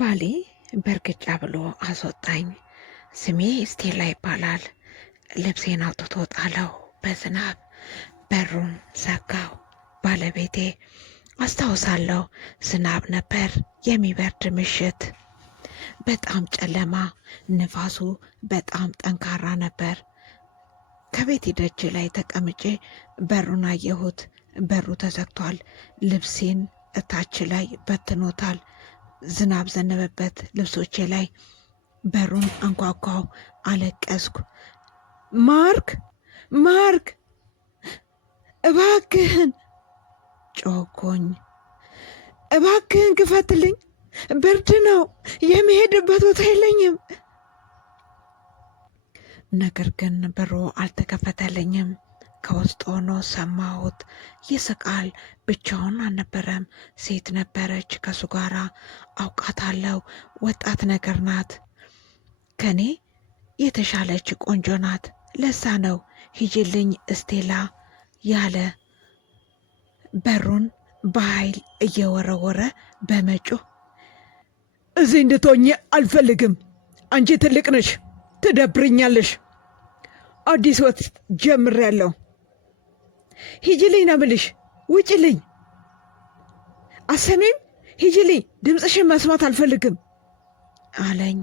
ባሌ በርግጫ ብሎ አስወጣኝ። ስሜ ስቴላ ይባላል። ልብሴን አውጥቶ ጣለው በዝናብ። በሩን ዘጋው። ባለቤቴ አስታውሳለሁ፣ ዝናብ ነበር፣ የሚበርድ ምሽት፣ በጣም ጨለማ፣ ንፋሱ በጣም ጠንካራ ነበር። ከቤት ደጅ ላይ ተቀምጬ በሩን አየሁት። በሩ ተዘግቷል። ልብሴን እታች ላይ በትኖታል። ዝናብ ዘነበበት ልብሶቼ ላይ። በሩን አንኳኳው፣ አለቀስኩ። ማርክ ማርክ፣ እባክህን ጮኮኝ። እባክህን ክፈትልኝ፣ ብርድ ነው፣ የሚሄድበት ቦታ የለኝም። ነገር ግን በሩ አልተከፈተልኝም። ከውስጥ ሆኖ ሰማሁት። ይስቃል። ብቻውን አልነበረም፣ ሴት ነበረች ከሱ ጋራ። አውቃታለሁ። ወጣት ነገር ናት፣ ከኔ የተሻለች ቆንጆ ናት። ለዛ ነው ሂጂልኝ እስቴላ ያለ። በሩን በኃይል እየወረወረ በመጮህ እዚህ እንድትሆኚ አልፈልግም። አንቺ ትልቅ ነሽ፣ ትደብርኛለሽ። አዲስ ወት ጀምሬያለሁ። ሂጂልኝ ነው የምልሽ፣ ውጭልኝ። አሰሚም? ሂጂልኝ፣ ድምፅሽን መስማት አልፈልግም አለኝ።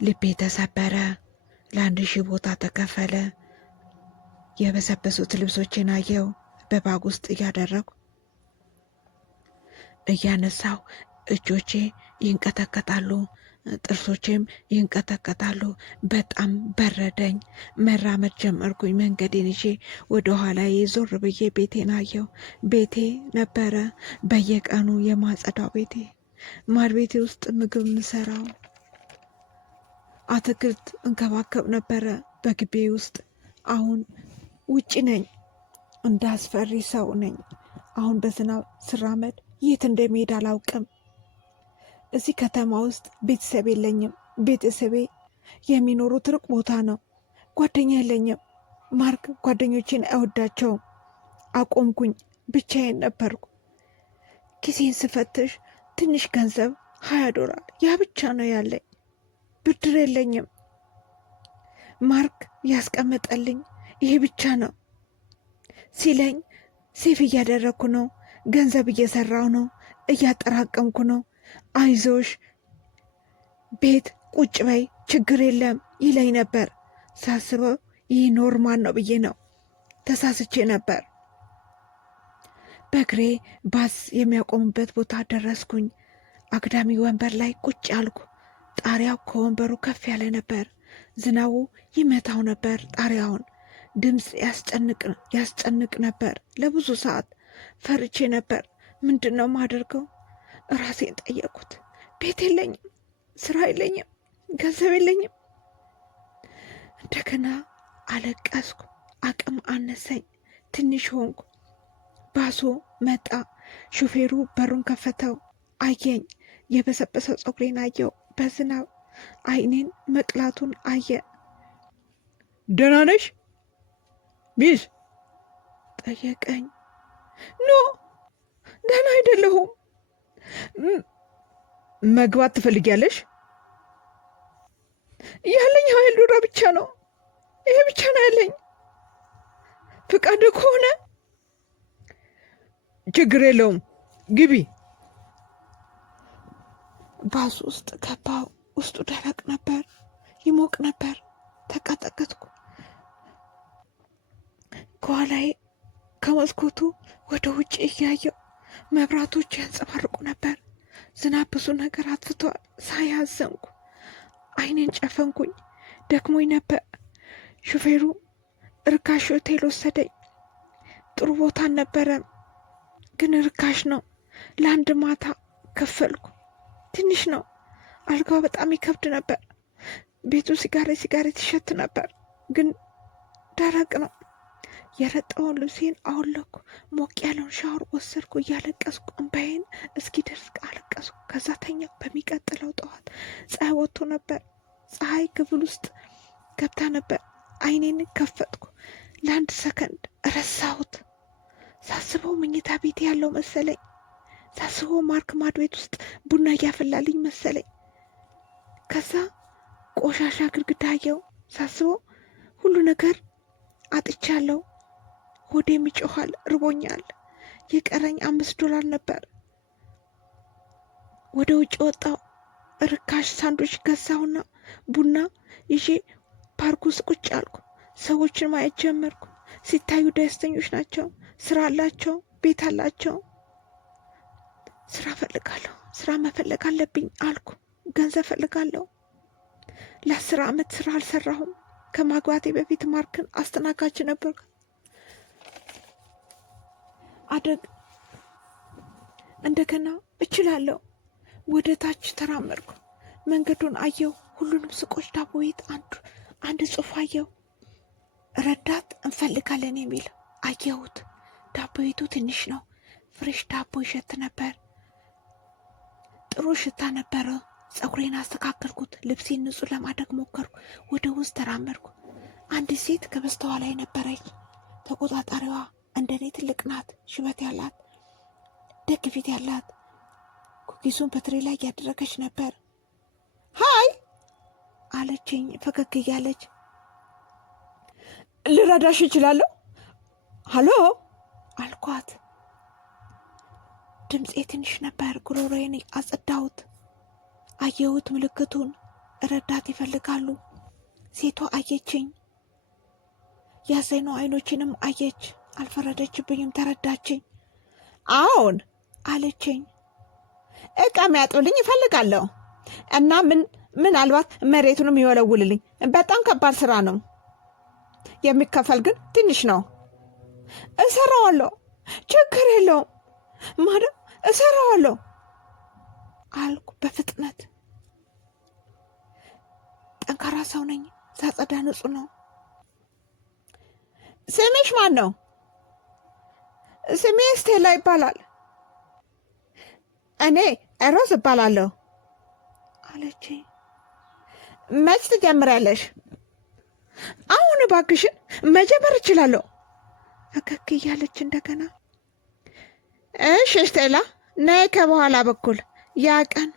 ልቤ ተሰበረ። ለ1000 ቦታ ተከፈለ። የበሰበሱት ልብሶችን አየው። በባግ ውስጥ እያደረጉ እያነሳው እጆቼ ይንቀጠቀጣሉ፣ ጥርሶቼም ይንቀጠቀጣሉ። በጣም በረደኝ። መራመድ ጀመርኩኝ። መንገዴን ይዤ ወደ ኋላዬ ዞር ብዬ ቤቴን አየው። ቤቴ ነበረ፣ በየቀኑ የማጸዳው ቤቴ፣ ማድ ቤቴ ውስጥ ምግብ ምሰራው፣ አትክልት እንከባከብ ነበረ በግቢ ውስጥ። አሁን ውጭ ነኝ፣ እንዳስፈሪ ሰው ነኝ። አሁን በዝናብ ስራመድ የት እንደሚሄድ አላውቅም። እዚህ ከተማ ውስጥ ቤተሰብ የለኝም። ቤተሰቤ የሚኖሩት ሩቅ ቦታ ነው። ጓደኛ የለኝም። ማርክ ጓደኞቼን አይወዳቸውም። አቆምኩኝ። ብቻዬን ነበርኩ። ኪሴን ስፈትሽ ትንሽ ገንዘብ $20 ያ ብቻ ነው ያለኝ። ብድር የለኝም። ማርክ ያስቀመጠልኝ ይሄ ብቻ ነው ሲለኝ ሴፍ እያደረግኩ ነው፣ ገንዘብ እየሰራው ነው፣ እያጠራቀምኩ ነው። አይዞሽ፣ ቤት ቁጭ በይ፣ ችግር የለም ይለኝ ነበር። ሳስበው ይህ ኖርማል ነው ብዬ ነው። ተሳስቼ ነበር። በእግሬ ባስ የሚያቆምበት ቦታ ደረስኩኝ። አግዳሚ ወንበር ላይ ቁጭ አልኩ። ጣሪያው ከወንበሩ ከፍ ያለ ነበር። ዝናቡ ይመታው ነበር ጣሪያውን። ድምፅ ያስጨንቅ ነበር። ለብዙ ሰዓት ፈርቼ ነበር። ምንድን ነው ማደርገው? ራሴን ጠየቁት። ቤት የለኝም፣ ስራ የለኝም፣ ገንዘብ የለኝም። እንደገና አለቀስኩ። አቅም አነሰኝ። ትንሽ ሆንኩ። ባሱ መጣ። ሹፌሩ በሩን ከፈተው። አየኝ። የበሰበሰው ፀጉሬን አየው በዝናብ። አይኔን መቅላቱን አየ። ደህና ነሽ ሚስ? ጠየቀኝ። ኖ ደህና አይደለሁም። መግባት ትፈልጊያለሽ? ያለኝ $20 ብቻ ነው። ይሄ ብቻ ነው ያለኝ። ፍቃድ ከሆነ ችግር የለውም፣ ግቢ። ባሱ ውስጥ ገባው። ውስጡ ደረቅ ነበር፣ ይሞቅ ነበር። ተቀጠቀጥኩ። ከኋላዬ ከመስኮቱ ወደ ውጭ እያየው መብራቶች ያንጸባርቁ ነበር። ዝናብ ብዙ ነገር አጥፍቷል። ሳያዘንኩ አይኔን ጨፈንኩኝ። ደክሞኝ ነበር። ሹፌሩ ርካሽ ሆቴል ወሰደኝ። ጥሩ ቦታ አልነበረም፣ ግን ርካሽ ነው። ለአንድ ማታ ከፈልኩ። ትንሽ ነው። አልጋው በጣም ይከብድ ነበር። ቤቱ ሲጋሬት ይሸት ነበር፣ ግን ደረቅ ነው። የረጠውን ልብሴን አወለኩ። ሞቅ ያለውን ሻወር ወሰድኩ። እያለቀስኩ እንባዬን እስኪደርስ አለቀስኩ። ከዛ ተኛው። በሚቀጥለው ጠዋት ፀሐይ ወጥቶ ነበር። ፀሐይ ክፍል ውስጥ ገብታ ነበር። አይኔን ከፈትኩ። ለአንድ ሰከንድ ረሳሁት። ሳስበው መኝታ ቤት ያለው መሰለኝ። ሳስበው ማርክ ማድ ቤት ውስጥ ቡና እያፈላልኝ መሰለኝ። ከዛ ቆሻሻ ግድግዳ አየው። ሳስበው ሁሉ ነገር አጥቻለሁ። ሆዴም ይጮኻል፣ ርቦኛል። የቀረኝ $5 ነበር። ወደ ውጭ ወጣው። ርካሽ ሳንዶች ገዛሁና ቡና ይዤ ፓርክ ውስጥ ቁጭ አልኩ። ሰዎችን ማየት ጀመርኩ። ሲታዩ ደስተኞች ናቸው። ስራ አላቸው፣ ቤት አላቸው። ስራ ፈልጋለሁ፣ ስራ መፈለግ አለብኝ አልኩ። ገንዘብ ፈልጋለሁ። ለ10 ዓመት ስራ አልሰራሁም። ከማግባቴ በፊት ማርክን አስተናጋጅ ነበር። እንደገና እችላለሁ። ወደ ታች ተራመድኩ። መንገዱን አየው። ሁሉንም ሱቆች፣ ዳቦ ቤት፣ አንድ ጽሑፍ አየው። ረዳት እንፈልጋለን የሚል አየሁት። ዳቦ ቤቱ ትንሽ ነው። ፍሬሽ ዳቦ ይሸት ነበር። ጥሩ ሽታ ነበረ። ፀጉሬን አስተካከልኩት። ልብሴን ንጹህ ለማድረግ ሞከርኩ። ወደ ውስጥ ተራመድኩ። አንድ ሴት ከበስተኋላ ነበረች። ተቆጣጣሪዋ እንደኔ ትልቅ ናት። ሽበት ያላት፣ ደግ ፊት ያላት። ኩኪሱን በትሬ ላይ እያደረገች ነበር። ሃይ አለችኝ ፈገግ እያለች። ልረዳሽ እችላለሁ? ሃሎ አልኳት። ድምፄ ትንሽ ነበር። ጉሮሮዬን አጸዳሁት። አየሁት ምልክቱን። ረዳት ይፈልጋሉ። ሴቷ አየችኝ። ያዘኑ አይኖችንም አየች። አልፈረደችብኝም፣ ተረዳችኝ። አዎን አለችኝ። እቃ የሚያጥብልኝ ይፈልጋለሁ እና ምናልባት መሬቱንም ይወለውልልኝ። በጣም ከባድ ስራ ነው። የሚከፈል ግን ትንሽ ነው። እሰራዋለሁ፣ ችግር የለውም ማዳም፣ እሰራዋለሁ አልኩ በፍጥነት። ጠንካራ ሰው ነኝ። ሳጸዳ ንጹህ ነው። ስሜሽ ማን ነው? ስሜ ስቴላ ይባላል። እኔ ሮዝ እባላለሁ አለች። መች ትጀምሪያለሽ? አሁን እባክሽን፣ መጀመር እችላለሁ ፈገግ እያለች እንደገና። እሺ ስቴላ፣ ነይ ከበኋላ በኩል። ያ ቀን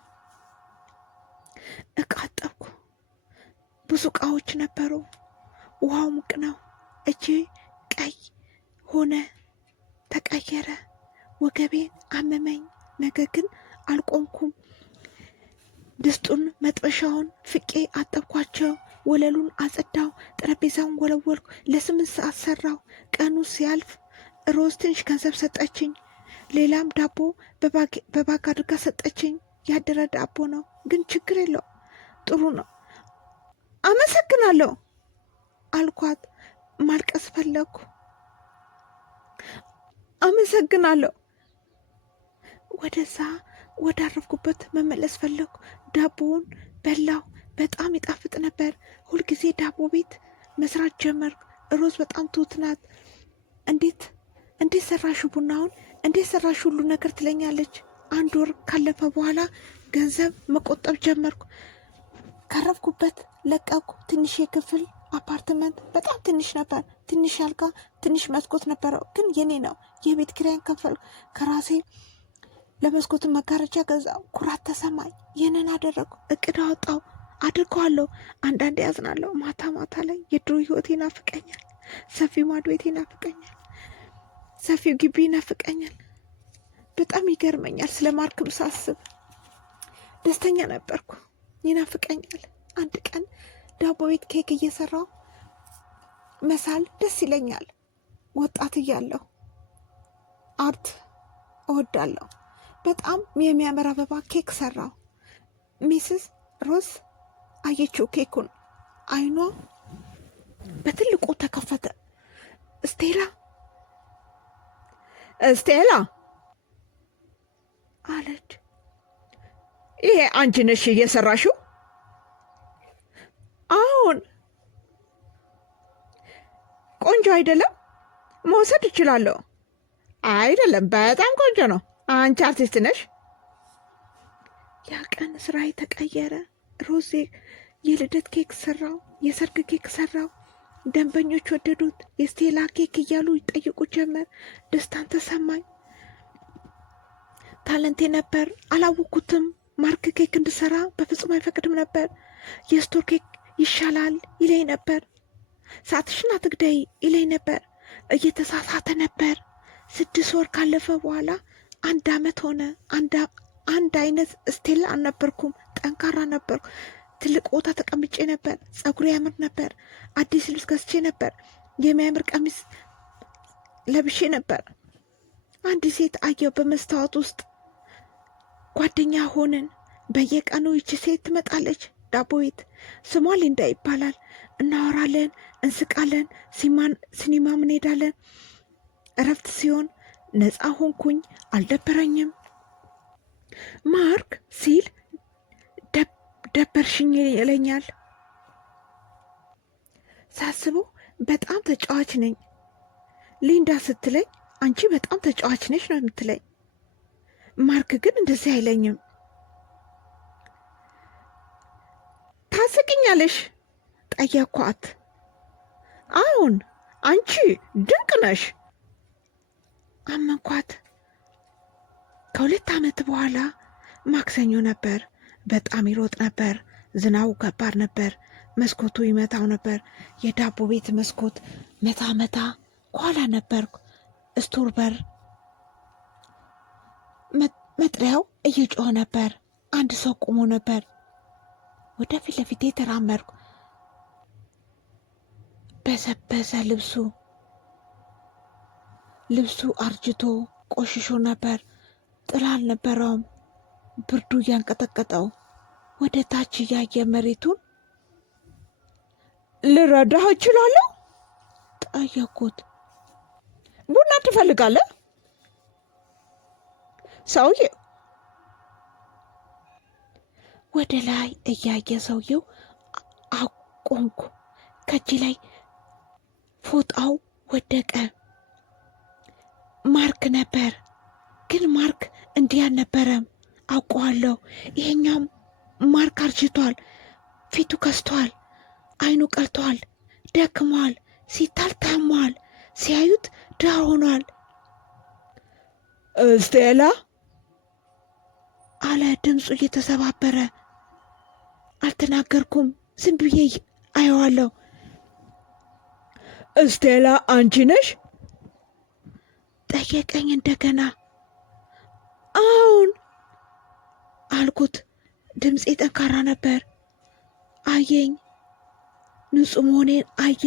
እቃ አጠብኩ። ብዙ እቃዎች ነበሩ። ውሃው ሙቅ ነው። እጄ ቀይ ሆነ፣ ተቀየረ። ወገቤን አመመኝ። ነገር ግን አልቆምኩም። ድስጡን፣ መጥበሻውን ፍቄ አጠብኳቸው። ወለሉን አጸዳው። ጠረጴዛውን ወለወልኩ። ለ8 ሰዓት ሰራው። ቀኑ ሲያልፍ ሮዝ ትንሽ ገንዘብ ሰጠችኝ። ሌላም ዳቦ በባግ አድርጋ ሰጠችኝ። ያደረ ዳቦ ነው፣ ግን ችግር የለው፣ ጥሩ ነው። አመሰግናለሁ አልኳት። ማልቀስ ፈለግኩ። አመሰግናለሁ። ወደዛ ወዳረፍኩበት መመለስ ፈለግኩ። ዳቦውን በላው። በጣም ይጣፍጥ ነበር። ሁልጊዜ ዳቦ ቤት መስራት ጀመርኩ። ሮዝ በጣም ትሁት ናት። እንዴት ሰራሹ ቡናውን፣ እንዴት ሰራሹ ሁሉ ነገር ትለኛለች። 1 ወር ካለፈ በኋላ ገንዘብ መቆጠብ ጀመርኩ። ካረፍኩበት ለቀኩ። ትንሽ የክፍል አፓርትመንት፣ በጣም ትንሽ ነበር። ትንሽ አልጋ፣ ትንሽ መስኮት ነበረው፣ ግን የኔ ነው። የቤት ኪራይን ከፈል። ከራሴ ለመስኮት መጋረጃ ገዛው። ኩራት ተሰማኝ። ይህንን አደረግኩ። እቅድ አወጣው። አድርገዋለሁ። አንዳንዴ ያዝናለሁ። ማታ ማታ ላይ የድሮ ህይወቴ ይናፍቀኛል። ሰፊው ማድ ቤቴ ይናፍቀኛል። ሰፊው ግቢ ይናፍቀኛል። በጣም ይገርመኛል። ስለ ማርክም ሳስብ ደስተኛ ነበርኩ። ይናፍቀኛል። አንድ ቀን ዳቦ ቤት ኬክ እየሰራው መሳል ደስ ይለኛል። ወጣት እያለሁ አርት እወዳለሁ። በጣም የሚያምር አበባ ኬክ ሰራው። ሚስስ ሮዝ አየችው ኬኩን። አይኗ በትልቁ ተከፈተ። ስቴላ አለች። ይሄ አንቺ ነሽ እየሰራሽው? አሁን ቆንጆ አይደለም? መውሰድ እችላለሁ? አይደለም፣ በጣም ቆንጆ ነው። አንቺ አርቲስት ነሽ። ያ ቀን ስራዬ ተቀየረ። ሮዜ የልደት ኬክ ሰራው፣ የሰርግ ኬክ ሰራው። ደንበኞች ወደዱት። የስቴላ ኬክ እያሉ ይጠይቁ ጀመር። ደስታን ተሰማኝ። ታለንቴ ነበር። አላወኩትም። ማርክ ኬክ እንድሰራ በፍጹም አይፈቅድም ነበር። የስቶር ኬክ ይሻላል ይለኝ ነበር። ሰዓትሽን አትግደይ ይለኝ ነበር። እየተሳሳተ ነበር። 6 ወር ካለፈ በኋላ 1 ዓመት ሆነ። አንድ አይነት ስቴል አልነበርኩም። ጠንካራ ነበርኩ። ትልቅ ቦታ ተቀምጬ ነበር። ጸጉሬ ያምር ነበር። አዲስ ልብስ ገዝቼ ነበር። የሚያምር ቀሚስ ለብሼ ነበር። አንድ ሴት አየው በመስታወት ውስጥ። ጓደኛ ሆንን። በየቀኑ ይቺ ሴት ትመጣለች ዳቦ ቤት። ስሟ ሊንዳ ይባላል። እናወራለን፣ እንስቃለን፣ ሲኒማም እንሄዳለን። እረፍት ሲሆን ነፃ ሆንኩኝ፣ አልደበረኝም። ማርክ ሲል ደበርሽኝ ይለኛል። ሳስበው በጣም ተጫዋች ነኝ። ሊንዳ ስትለኝ አንቺ በጣም ተጫዋች ነሽ ነው የምትለኝ። ማርክ ግን እንደዚህ አይለኝም። ታስቅኛለሽ ጠየኳት። አሁን አንቺ ድንቅ ነሽ አመንኳት። ከ2 ዓመት በኋላ ማክሰኞ ነበር። በጣም ይሮጥ ነበር። ዝናቡ ከባድ ነበር። መስኮቱ ይመታው ነበር። የዳቦ ቤት መስኮት መታ ኋላ ነበርኩ። ስቶር በር መጥሪያው እየጮኸ ነበር። አንድ ሰው ቆሞ ነበር። ወደ ፊት ለፊቴ ተራመድኩ። በሰበሰ ልብሱ አርጅቶ ቆሽሾ ነበር። ጥላ አልነበረውም። ብርዱ እያንቀጠቀጠው ወደ ታች እያየ መሬቱን። ልረዳህ እችላለሁ ጠየቅኩት። ቡና ትፈልጋለህ? ሰውዬው ወደ ላይ እያየ ሰውየው አቆምኩ። ከእጅ ላይ ፎጣው ወደቀ። ማርክ ነበር። ግን ማርክ እንዲህ አልነበረም። አውቀዋለሁ። ይሄኛው ማርክ አርጅቷል። ፊቱ ከስቷል። አይኑ ቀልቷል። ደክሟል። ሲታል ታሟል። ሲያዩት ድሃ ሆኗል። ስቴላ አለ ድምፁ እየተሰባበረ። አልተናገርኩም። ዝም ብዬ አየዋለሁ። ስቴላ አንቺ ነሽ? ጠየቀኝ እንደገና። አሁን አልኩት። ድምፄ ጠንካራ ነበር። አየኝ። ንጹህ መሆኔን አየ።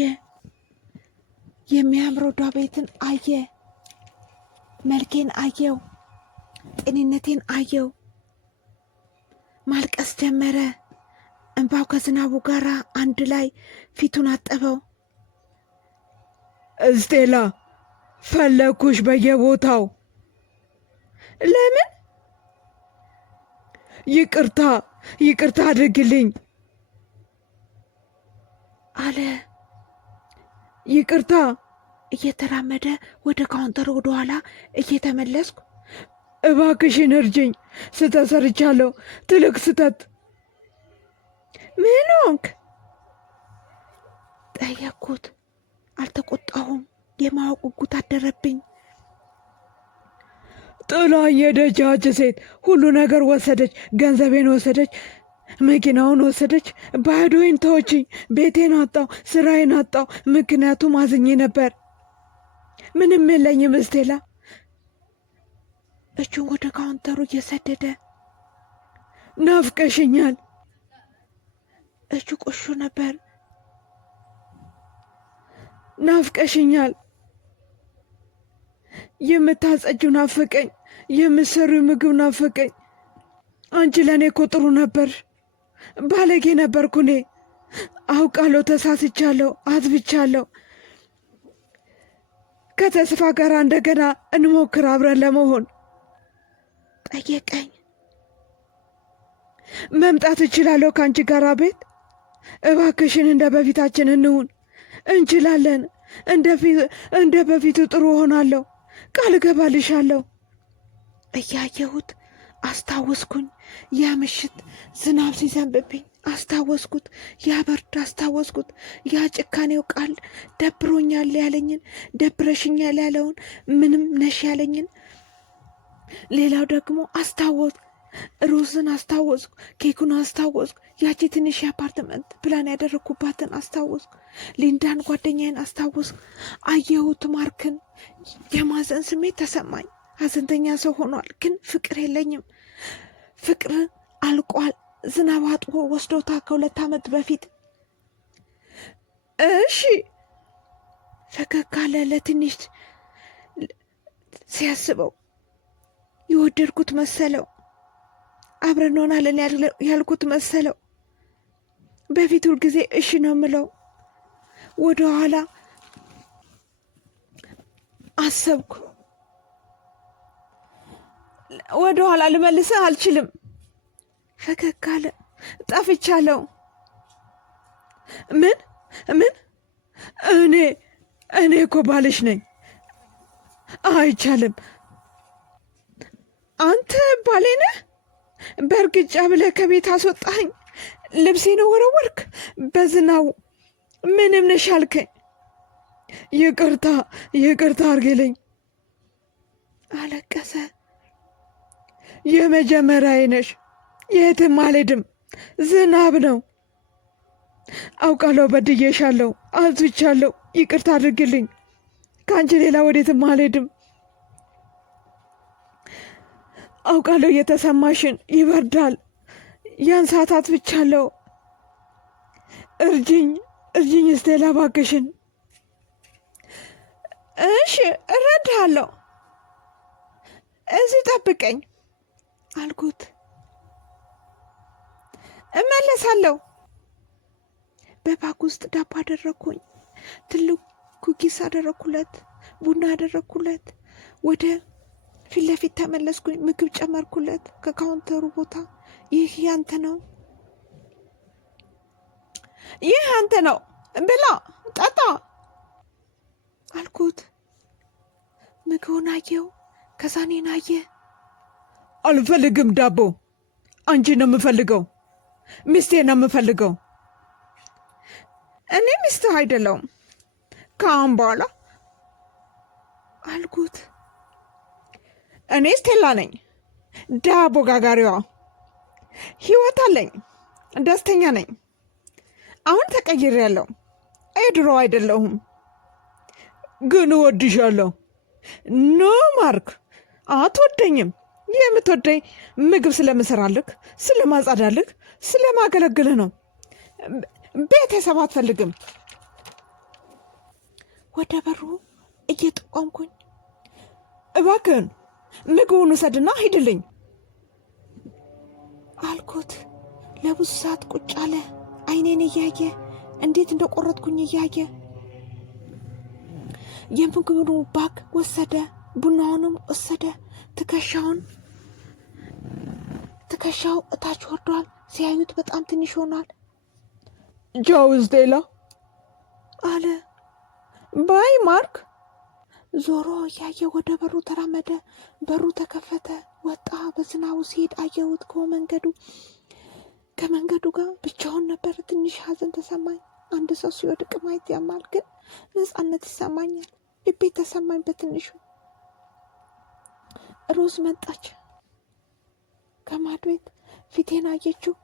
የሚያምረው ዳቤትን አየ። መልኬን አየው። ጤንነቴን አየው። ማልቀስ ጀመረ። እንባው ከዝናቡ ጋር አንድ ላይ ፊቱን አጠበው። ስቴላ ፈለግኩሽ በየቦታው። ለምን? ይቅርታ አድርግልኝ አለ። ይቅርታ። እየተራመደ ወደ ካውንተሩ ወደ ኋላ እየተመለስኩ፣ እባክሽን እርጅኝ፣ ስህተት ሰርቻለሁ፣ ትልቅ ስህተት። ምን ሆንክ ጠየቅኩት። አልተቆጣሁም። የማወቅ ጉጉት አደረብኝ። ጥላኝ ሄደች ያች ሴት። ሁሉ ነገር ወሰደች። ገንዘቤን ወሰደች፣ መኪናውን ወሰደች፣ ባዶዬን ተወችኝ። ቤቴን አጣው፣ ስራዬን አጣው። ምክንያቱም አዝኜ ነበር። ምንም የለኝም ስቴላ። እጁን ወደ ካውንተሩ እየሰደደ ናፍቀሽኛል። እጁ ቆሾ ነበር። ናፍቀሽኛል። የምታጸጂው ናፈቀኝ። የምትሰሪው ምግብ ናፈቀኝ። አንቺ ለእኔ እኮ ጥሩ ነበር። ባለጌ ነበርኩ እኔ። አውቃለሁ፣ ተሳስቻለሁ፣ አጥፍቻለሁ። ከተስፋ ጋር እንደገና እንሞክር አብረን ለመሆን ጠየቀኝ። መምጣት እችላለሁ ከአንቺ ጋር ቤት? እባክሽን እንደ በፊታችን እንሁን። እንችላለን። እንደ በፊቱ ጥሩ ሆናለሁ። ቃል እገባልሻለሁ። እያየሁት አስታወስኩኝ። ያ ምሽት ዝናብ ሲዘንብብኝ አስታወስኩት። ያ በርድ አስታወስኩት። ያ ጭካኔው ቃል ደብሮኛል ያለኝን፣ ደብረሽኛል ያለውን፣ ምንም ነሽ ያለኝን ሌላው ደግሞ አስታወስኩ፣ ሩዝን አስታወስኩ፣ ኬኩን አስታወስኩ፣ ያቺ ትንሽ የአፓርትመንት ፕላን ያደረግኩባትን አስታወስኩ፣ ሊንዳን ጓደኛዬን አስታወስኩ። አየሁት ማርክን። የማዘን ስሜት ተሰማኝ። ሀዘንተኛ ሰው ሆኗል፣ ግን ፍቅር የለኝም። ፍቅር አልቋል። ዝናብ አጥቦ ወስዶታ ከ2 ዓመት በፊት። እሺ ፈገግ አለ። ለትንሽ ሲያስበው የወደድኩት መሰለው። አብረን ሆናለን ያልኩት መሰለው። በፊት ሁልጊዜ እሺ ነው ምለው። ወደ ኋላ አሰብኩ። ወደ ኋላ ልመልስህ አልችልም። ፈገግ አለ። ጠፍቻለሁ። ምን እኔ እኮ ባልሽ ነኝ። አይቻልም። አንተ ባሌ ነህ? በእርግጫ ብለህ ከቤት አስወጣኸኝ። ልብሴን ወረወርክ። በዝናው ምንም ነሽ አልከኝ። ይቅርታ አርግልኝ። አለቀሰ። የመጀመሪያዬ ነሽ። የትም አልሄድም። ዝናብ ነው። አውቃለሁ፣ በድዬሻለሁ፣ አጥፍቻለሁ። ይቅርታ አድርግልኝ። ከአንቺ ሌላ ወዴትም አልሄድም። አውቃለሁ የተሰማሽን። ይበርዳል። ያን ሰዓት አጥፍቻለሁ። እርጅኝ ስቴላ እባክሽን። እሺ እረዳለሁ። እዚህ ጠብቀኝ አልኩት። እመለሳለሁ። በባግ ውስጥ ዳቦ አደረግኩኝ። ትልቅ ኩኪስ አደረግኩለት። ቡና አደረግኩለት። ወደ ፊት ለፊት ተመለስኩኝ። ምግብ ጨመርኩለት ከካውንተሩ ቦታ። ይህ ያንተ ነው፣ ይህ አንተ ነው፣ ብላ ጠጣ አልኩት። ምግቡን አየው፣ ከዛኔን አየ። አልፈልግም ዳቦ፣ አንቺ ነው የምፈልገው፣ ሚስቴ ነው የምፈልገው። እኔ ሚስትህ አይደለሁም ከአሁን በኋላ አልኩት። እኔ ስቴላ ነኝ፣ ዳቦ ጋጋሪዋ። ህይወት አለኝ፣ ደስተኛ ነኝ። አሁን ተቀይሬያለሁ፣ ድሮ አይደለሁም። ግን እወድሻለሁ። ኖ ማርክ፣ አትወደኝም። የምትወደኝ ምግብ ስለምሰራልክ፣ ስለማጻዳልክ፣ ስለማገለግልህ ነው። ቤተሰብ አትፈልግም። ወደ በሩ እየጠቆምኩኝ እባክህን ምግቡን ውሰድና ሂድልኝ አልኩት። ለብዙ ሰዓት ቁጭ አለ። አይኔን እያየ እንዴት እንደቆረጥኩኝ እያየ የምግቡን ባግ ወሰደ፣ ቡናውንም ወሰደ። ትከሻው እታች ወርዷል። ሲያዩት በጣም ትንሽ ሆኗል። ጃው ስቴላ አለ። ባይ ማርክ። ዞሮ እያየ ወደ በሩ ተራመደ። በሩ ተከፈተ። ወጣ። በዝናቡ ሲሄድ አየሁት። ከመንገዱ ጋር ብቻውን ነበር። ትንሽ ሀዘን ተሰማኝ። አንድ ሰው ሲወድቅ ማየት ያማል፣ ግን ነፃነት ይሰማኛል። ልቤ ተሰማኝ በትንሹ። ሮዝ መጣች ከማድ ቤት። ፊቴን አየችው።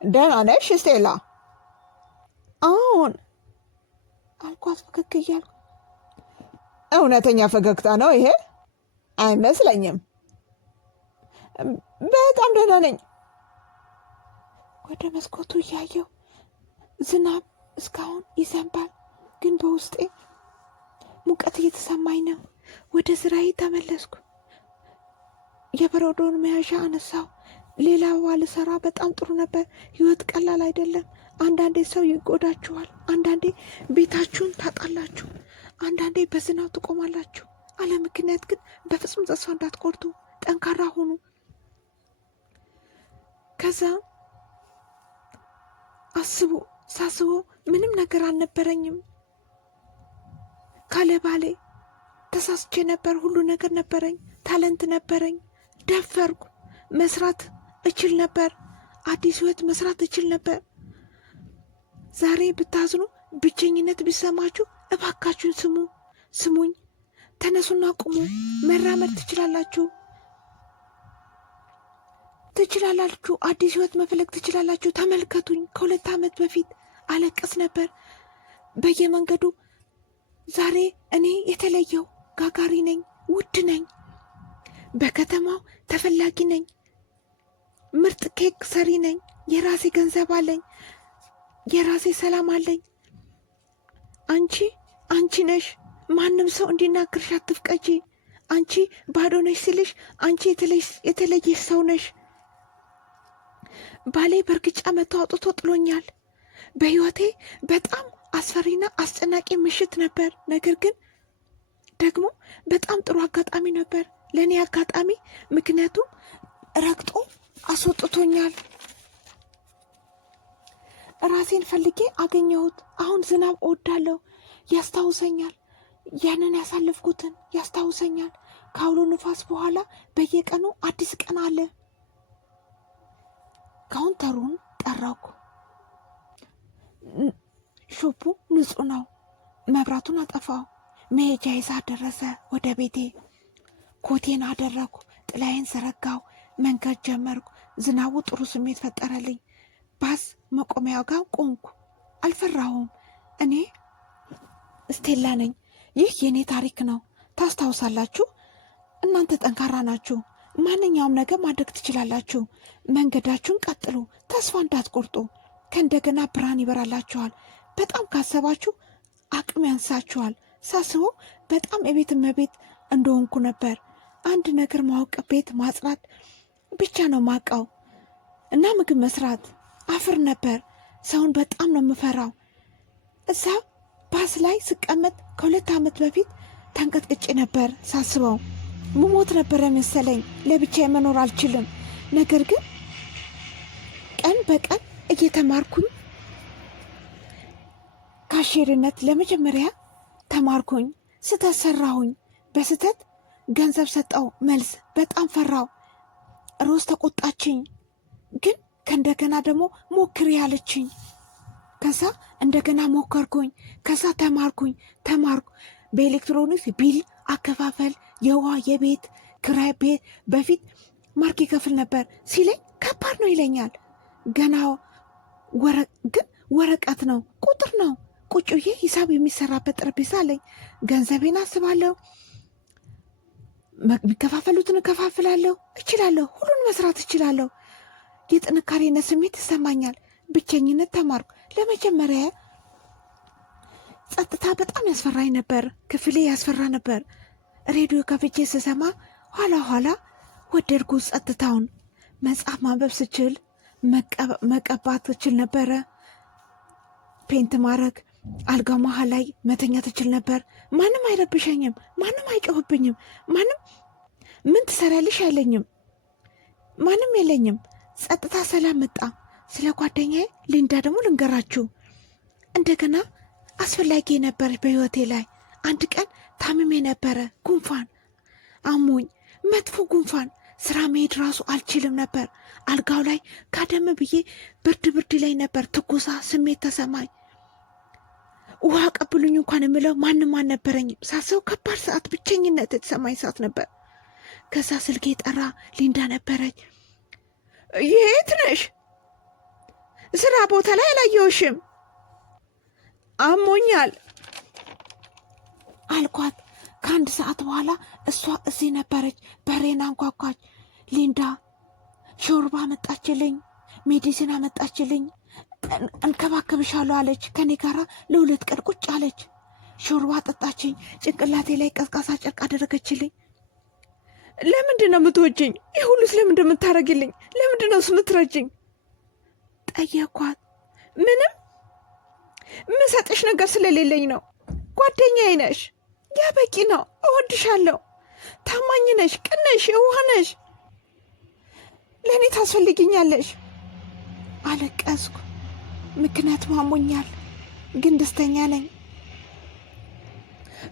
ደህና ነሽ ስቴላ? አዎን አልኳት ፈገግ እያልኩ። እውነተኛ ፈገግታ ነው ይሄ? አይመስለኝም። በጣም ደህና ነኝ። ወደ መስኮቱ እያየው ዝናብ እስካሁን ይዘንባል፣ ግን በውስጤ ሙቀት እየተሰማኝ ነው። ወደ ስራዬ ተመለስኩ። የበረዶን መያዣ አነሳው። ሌላ ልሰራ በጣም ጥሩ ነበር። ህይወት ቀላል አይደለም። አንዳንዴ ሰው ይጎዳችኋል፣ አንዳንዴ ቤታችሁን ታጣላችሁ፣ አንዳንዴ በዝናብ ትቆማላችሁ። አለ ምክንያት ግን በፍጹም ተስፋ እንዳትቆርጡ፣ ጠንካራ ሆኑ። ከዛ ሳስበው ምንም ነገር አልነበረኝም። ካለ ባሌ ተሳስቼ ነበር። ሁሉ ነገር ነበረኝ። ታለንት ነበረኝ። ደፈርኩ። መስራት እችል ነበር። አዲስ ህይወት መስራት እችል ነበር። ዛሬ ብታዝኑ፣ ብቸኝነት ቢሰማችሁ እባካችሁን ስሙኝ። ተነሱና ቁሙ። መራመድ ትችላላችሁ። ትችላላችሁ፣ አዲስ ህይወት መፈለግ ትችላላችሁ። ተመልከቱኝ፣ ከ2 ዓመት በፊት አለቅስ ነበር በየመንገዱ። ዛሬ እኔ የተለየው ጋጋሪ ነኝ፣ ውድ ነኝ፣ በከተማው ተፈላጊ ነኝ፣ ምርጥ ኬክ ሰሪ ነኝ፣ የራሴ ገንዘብ አለኝ፣ የራሴ ሰላም አለኝ። አንቺ ነሽ፣ ማንም ሰው እንዲናገርሽ አትፍቀጂ። አንቺ ባዶ ነሽ ሲልሽ አንቺ የተለየሽ ሰው ነሽ። ባሌ በእርግጫ መቶ አውጥቶ ጥሎኛል። በህይወቴ በጣም አስፈሪና አስጨናቂ ምሽት ነበር። ነገር ግን ደግሞ በጣም ጥሩ አጋጣሚ ነበር ለእኔ አጋጣሚ፣ ምክንያቱም ረግጦ አስወጥቶኛል። ራሴን ፈልጌ አገኘሁት። አሁን ዝናብ እወዳለሁ፣ ያስታውሰኛል። ያንን ያሳለፍኩትን ያስታውሰኛል። ከአውሎ ንፋስ በኋላ በየቀኑ አዲስ ቀን አለ። ካውንተሩን ጠራኩ። ሾፑ ንጹህ ነው። መብራቱን አጠፋው። መሄጃ ሰዓት ደረሰ። ወደ ቤቴ ኮቴን አደረኩ። ጥላዬን ዘረጋው። መንገድ ጀመርኩ። ዝናቡ ጥሩ ስሜት ፈጠረልኝ። ባስ መቆሚያው ጋር ቆምኩ። አልፈራሁም። እኔ ስቴላ ነኝ። ይህ የኔ ታሪክ ነው። ታስታውሳላችሁ? እናንተ ጠንካራ ናችሁ። ማንኛውም ነገር ማድረግ ትችላላችሁ። መንገዳችሁን ቀጥሉ። ተስፋ እንዳትቆርጡ። ከእንደገና ብርሃን ይበራላችኋል። በጣም ካሰባችሁ አቅም ያንሳችኋል። ሳስበው በጣም የቤት እመቤት እንደሆንኩ ነበር። አንድ ነገር ማወቅ ቤት ማጽዳት ብቻ ነው ማውቀው እና ምግብ መስራት አፍር ነበር። ሰውን በጣም ነው የምፈራው። እዛ ባስ ላይ ስቀመጥ ከ2 ዓመት በፊት ተንቀጥቅጬ ነበር። ሳስበው ምሞት ነበር መሰለኝ። ለብቻዬ መኖር አልችልም። ነገር ግን ቀን በቀን እየተማርኩኝ ካሼርነት ለመጀመሪያ ተማርኩኝ። ስህተት ሰራሁኝ። በስህተት ገንዘብ ሰጠው። መልስ በጣም ፈራው። ሮዝ ተቆጣችኝ። ግን ከእንደገና ደግሞ ሞክሪ ያለችኝ። ከዛ እንደገና ሞከርኩኝ። ከዛ ተማርኩ። በኤሌክትሮኒክስ ቢል አከፋፈል፣ የውሃ የቤት ክራይ ቤት በፊት ማርክ ይከፍል ነበር ሲለኝ ከባድ ነው ይለኛል። ገና ግን ወረቀት ነው፣ ቁጥር ነው። ቁጭዬ ሂሳብ የሚሰራበት ጠረጴዛ አለኝ። ገንዘቤን አስባለሁ፣ የሚከፋፈሉትን እከፋፍላለሁ። እችላለሁ፣ ሁሉን መስራት እችላለሁ። የጥንካሬነት ስሜት ይሰማኛል። ብቸኝነት ተማርኩ። ለመጀመሪያ ጸጥታ በጣም ያስፈራኝ ነበር። ክፍሌ ያስፈራ ነበር። ሬዲዮ ከፍቼ ስሰማ ኋላ ወደድኩ ጸጥታውን። መጽሐፍ ማንበብ ስችል መቀባት እችል ነበረ። ፔንት ማድረግ፣ አልጋው መሀል ላይ መተኛት እችል ነበር። ማንም አይረብሸኝም፣ ማንም አይጮህብኝም፣ ማንም ምን ትሰሪያለሽ አይለኝም፣ ማንም የለኝም። ጸጥታ፣ ሰላም መጣ። ስለ ጓደኛዬ ሊንዳ ደግሞ ልንገራችሁ። እንደገና አስፈላጊ ነበር በህይወቴ ላይ። አንድ ቀን ታምሜ ነበረ። ጉንፋን አሞኝ፣ መጥፎ ጉንፋን። ስራ መሄድ ራሱ አልችልም ነበር። አልጋው ላይ ካደም ብዬ ብርድ ላይ ነበር። ትኩሳ ስሜት ተሰማኝ። ውሃ ቀብሉኝ እንኳን የምለው ማንም አልነበረኝም። ሳሰው ከባድ ሰዓት፣ ብቸኝነት የተሰማኝ ሰዓት ነበር። ከዛ ስልኬ ጠራ። ሊንዳ ነበረች። የት ነሽ? ስራ ቦታ ላይ አላየሁሽም። አሞኛል አልኳት። ከ1 ሰዓት በኋላ እሷ እዚህ ነበረች። በሬን አንኳኳች። ሊንዳ ሾርባ አመጣችልኝ፣ ሜዲሲን አመጣችልኝ። እንከባከብሻለሁ አለች። ከኔ ጋር ለ2 ቀን ቁጭ አለች። ሾርባ ጠጣችኝ። ጭንቅላቴ ላይ ቀዝቃዛ ጨርቅ አደረገችልኝ። ለምንድን ነው የምትወጂኝ? ይህ ሁሉ ስለምንድን ነው የምታደርጊልኝ? ለምንድን ነው የምትረጂኝ? ጠየኳት። ምንም ምሰጥሽ ነገር ስለሌለኝ ነው። ጓደኛዬ ነሽ፣ ያ በቂ ነው። እወድሻለሁ። ታማኝ ነሽ፣ ቅን ነሽ፣ የዋህ ነሽ። ለእኔ ታስፈልጊኛለሽ። አለቀስኩ። ምክንያቱም አሞኛል፣ ግን ደስተኛ ነኝ።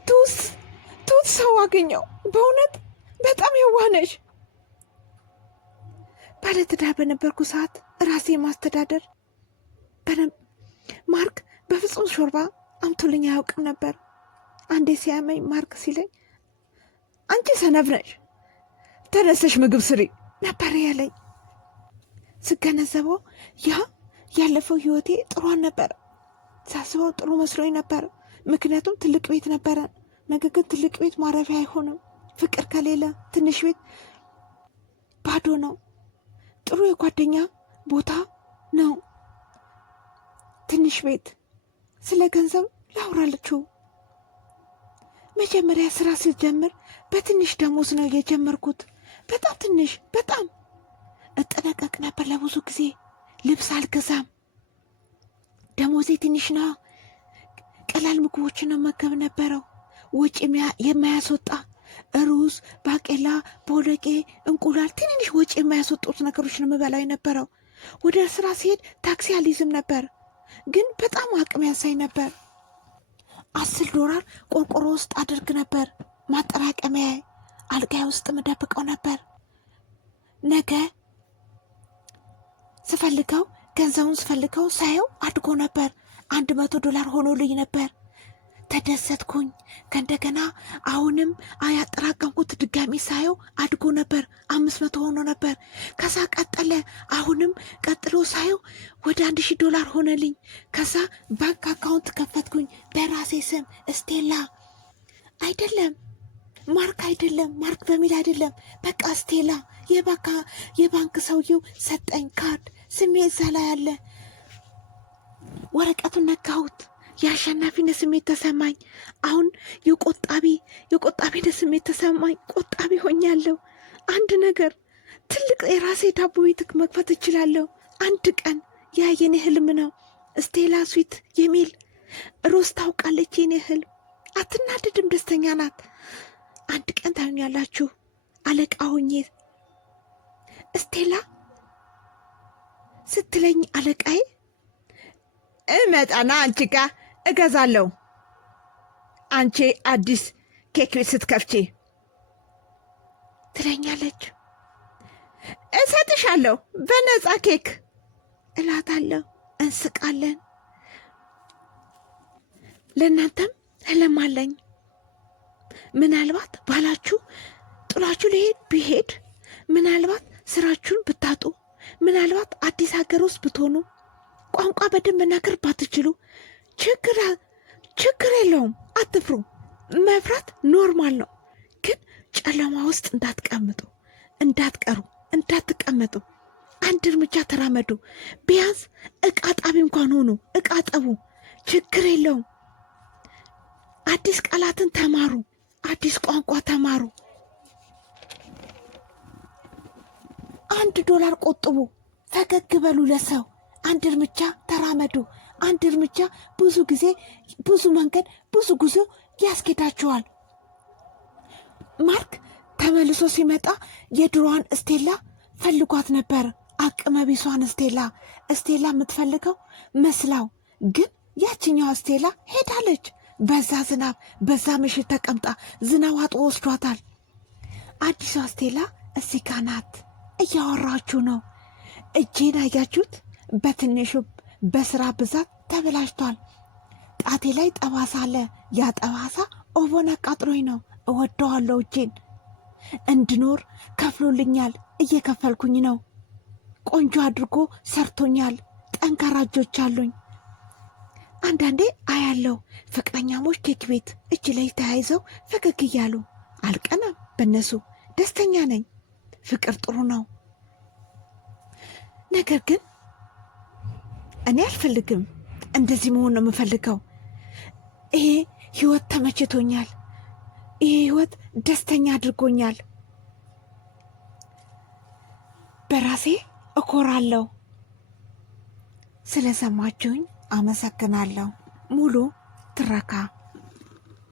ትውት ሰው አገኘው። በእውነት በጣም የዋህ ነሽ። ባለትዳር በነበርኩ ሰዓት ራሴ ማስተዳደር ማርክ በፍጹም ሾርባ አምቶልኝ አያውቅም ነበር። አንዴ ሲያመኝ ማርክ ሲለኝ አንቺ ሰነፍ ነሽ፣ ተነስተሽ ምግብ ስሪ ነበር ያለኝ። ስገነዘበው ያ ያለፈው ህይወቴ ጥሩ ነበር። ሳስበው ጥሩ መስሎኝ ነበር። ምክንያቱም ትልቅ ቤት ነበረን። ነገር ግን ትልቅ ቤት ማረፊያ አይሆንም። ፍቅር ከሌለ ትንሽ ቤት ባዶ ነው። ጥሩ የጓደኛ ቦታ ነው ትንሽ ቤት። ስለ ገንዘብ ላውራለችው። መጀመሪያ ስራ ስጀምር በትንሽ ደሞዝ ነው የጀመርኩት። በጣም ትንሽ፣ በጣም እጠነቀቅ ነበር። ለብዙ ጊዜ ልብስ አልገዛም። ደሞዜ ትንሽ ነው። ቀላል ምግቦችን ነው መገብ ነበረው። ወጪ የማያስወጣ ሩዝ፣ ባቄላ፣ ቦለቄ፣ እንቁላል፣ ትንንሽ ወጪ የማያስወጡት ነገሮችን የምበላው ነበረው። ወደ ስራ ሲሄድ ታክሲ አልይዝም ነበር፣ ግን በጣም አቅም ያንሳኝ ነበር። $10 ቆርቆሮ ውስጥ አድርግ ነበር። ማጠራቀሚያ አልጋይ ውስጥ ምደብቀው ነበር። ነገ ስፈልገው ገንዘቡን ስፈልገው ሳየው አድጎ ነበር። $100 ሆኖልኝ ነበር። ተደሰትኩኝ። ከእንደገና አሁንም ያጠራቀምኩት ድጋሚ ሳየው አድጎ ነበር። 500 ሆኖ ነበር። ከዛ ቀጠለ። አሁንም ቀጥሎ ሳየው ወደ $1000 ሆነልኝ። ከዛ ባንክ አካውንት ከፈትኩኝ በራሴ ስም ስቴላ። አይደለም ማርክ፣ አይደለም ማርክ በሚል አይደለም፣ በቃ ስቴላ። የባንክ ሰውየው ሰጠኝ ካርድ። ስሜ እዛ ላይ አለ። ወረቀቱን ነካሁት። የአሸናፊነት ስሜት ተሰማኝ። አሁን የቆጣቢነት ስሜት ተሰማኝ። ቆጣቢ ሆኛለሁ። አንድ ነገር ትልቅ የራሴ ዳቦ ቤት መክፈት እችላለሁ። አንድ ቀን ያ የኔ ህልም ነው። ስቴላ ስዊት የሚል ሮዝ ታውቃለች። የኔ ህልም። አትናደድም፣ ደስተኛ ናት። አንድ ቀን ታዩኛላችሁ አለቃ ሆኜ። ስቴላ ስትለኝ አለቃዬ እመጣና አንቺ ጋር እገዛለሁ። አንቺ አዲስ ኬክ ቤት ስትከፍቺ ትለኛለች። እሰጥሻለሁ በነፃ ኬክ እላታለሁ። እንስቃለን። ለእናንተም ህልም አለኝ። ምናልባት ባላችሁ ጥላችሁ ቢሄድ፣ ምናልባት ስራችሁን ብታጡ፣ ምናልባት አዲስ ሀገር ውስጥ ብትሆኑ፣ ቋንቋ በደንብ መናገር ባትችሉ፣ ችግር የለውም። አትፍሩ። መፍራት ኖርማል ነው። ግን ጨለማ ውስጥ እንዳትቀመጡ። አንድ እርምጃ ተራመዱ። ቢያንስ እቃ ጣቢ እንኳን ሆኑ። እቃ ጠቡ። ችግር የለውም። አዲስ ቃላትን ተማሩ። አዲስ ቋንቋ ተማሩ። $1 ቆጥቡ። ፈገግ በሉ ለሰው። አንድ እርምጃ ተራመዱ። አንድ እርምጃ ብዙ ጊዜ፣ ብዙ መንገድ፣ ብዙ ጉዞ ያስኬዳችኋል። ማርክ ተመልሶ ሲመጣ የድሮዋን ስቴላ ፈልጓት ነበር። አቅመ ቢሷን ስቴላ የምትፈልገው መስላው፣ ግን ያችኛዋ ስቴላ ሄዳለች። በዛ ዝናብ፣ በዛ ምሽት ተቀምጣ ዝናብ አጥቦ ወስዷታል። አዲሷ ስቴላ እዚህ ጋ ናት። እያወራችሁ ነው። እጄን አያችሁት? በትንሹ በስራ ብዛት ተበላሽቷል። ጣቴ ላይ ጠባሳ አለ። ያ ጠባሳ ኦቨን አቃጥሎኝ ነው። እወደዋለሁ። እጄን እንድኖር ከፍሎልኛል። እየከፈልኩኝ ነው። ቆንጆ አድርጎ ሰርቶኛል። ጠንካራ እጆች አሉኝ። አንዳንዴ አያለው ፍቅረኛሞች ኬክ ቤት እጅ ላይ ተያይዘው ፈገግ እያሉ። አልቀናም በነሱ፣ ደስተኛ ነኝ። ፍቅር ጥሩ ነው። ነገር ግን እኔ አልፈልግም። እንደዚህ መሆን ነው የምፈልገው። ይሄ ህይወት ተመችቶኛል። ይሄ ህይወት ደስተኛ አድርጎኛል። በራሴ እኮራለሁ። ስለሰማችሁኝ አመሰግናለሁ። ሙሉ ትረካ